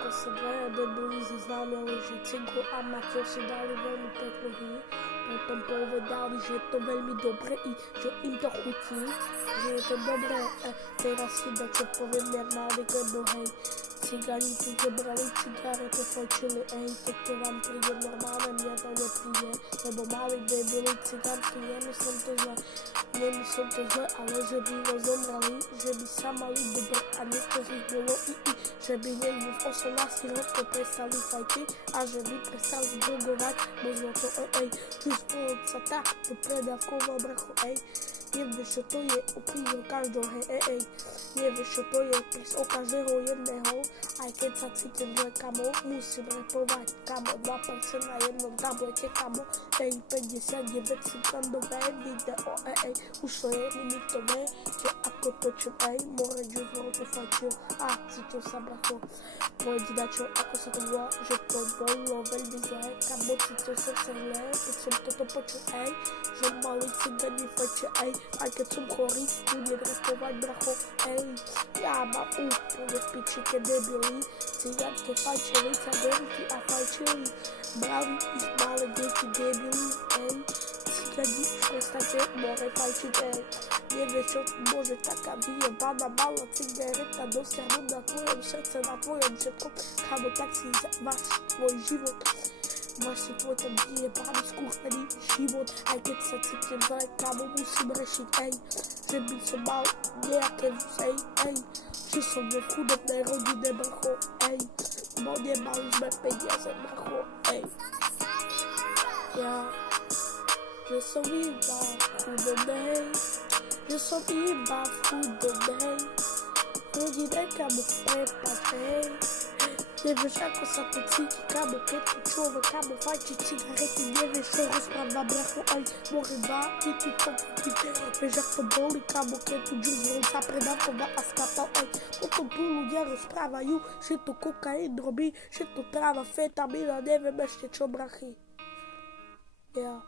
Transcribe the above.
ako sa dvaja debili zoznámili, že Cinko a Mateo si dali veľmi peknú hru. Potom povedali, že je to veľmi dobre i že im to chutí, že je to dobré. Teraz si čo poviem normálne, lebo hej, cigáni tu zobrali cigaretu, fajčili, toto vám príde normálne, mňa to nepríde, lebo mali debili cigánky, nemyslím to zle, ale že by zomrali, že by sa mali dobre a niektorých bolo že by niekde v 18 rokoch prestali fajčiť a že by prestali drogovať, možno to čus sa takto predávkoval bracho, nevieš, čo to je, opíš o každom, nevieš, čo to je, pís o každého jedného, aj keď sa cítim, že kamo, musím repovať, kamo, 2% na jednom tablete, kamo, 59 sekundové video, už to je limitové, že ako točím, more juice, to fajčil, a cítil sa, bracho, povedz na čo, ako sa to volá, že to bolo veľmi zlé, kamo, cítil som sa zlé, keď som toto počul, že mali cigáni fajčia, aj keď som chorý, budem repovať, bracho, ja mám úplne v piči, keď debili, cigánske fajčili, cadenky a fajčili, brali ich malé deti debili, cigáni už prestate more fajčiť, nevieš, čo môže taká vyjebaná malá cigareta dosiahnuť na tvojom srdce, na tvojom všetkom, kamo, tak si máš tvoj život. Máš si tvoj ten vyjebaný skúsený život, aj keď sa cítim zle, kamo, musím rešiť, že by som mal nejaké vúsej, že som v chudobnej rodine, bracho, no nemali sme peniaze, bracho, ja, že som iba v chudobnej, že som iba v chudobnej rodine, kamo, prepáč, nevieš, ako sa to cíti, kamo, keď tu človek, kamo, fajčí cigarety, nevieš, čo rozpráva, bracho, more váky, ty to vieš, ak to boli, kamo, keď tu juice sa predávkoval a skapal, potom tu ľudia rozprávajú, že to kokain robí, že to tráva fetamín a neviem ešte čo, brachy. Ja.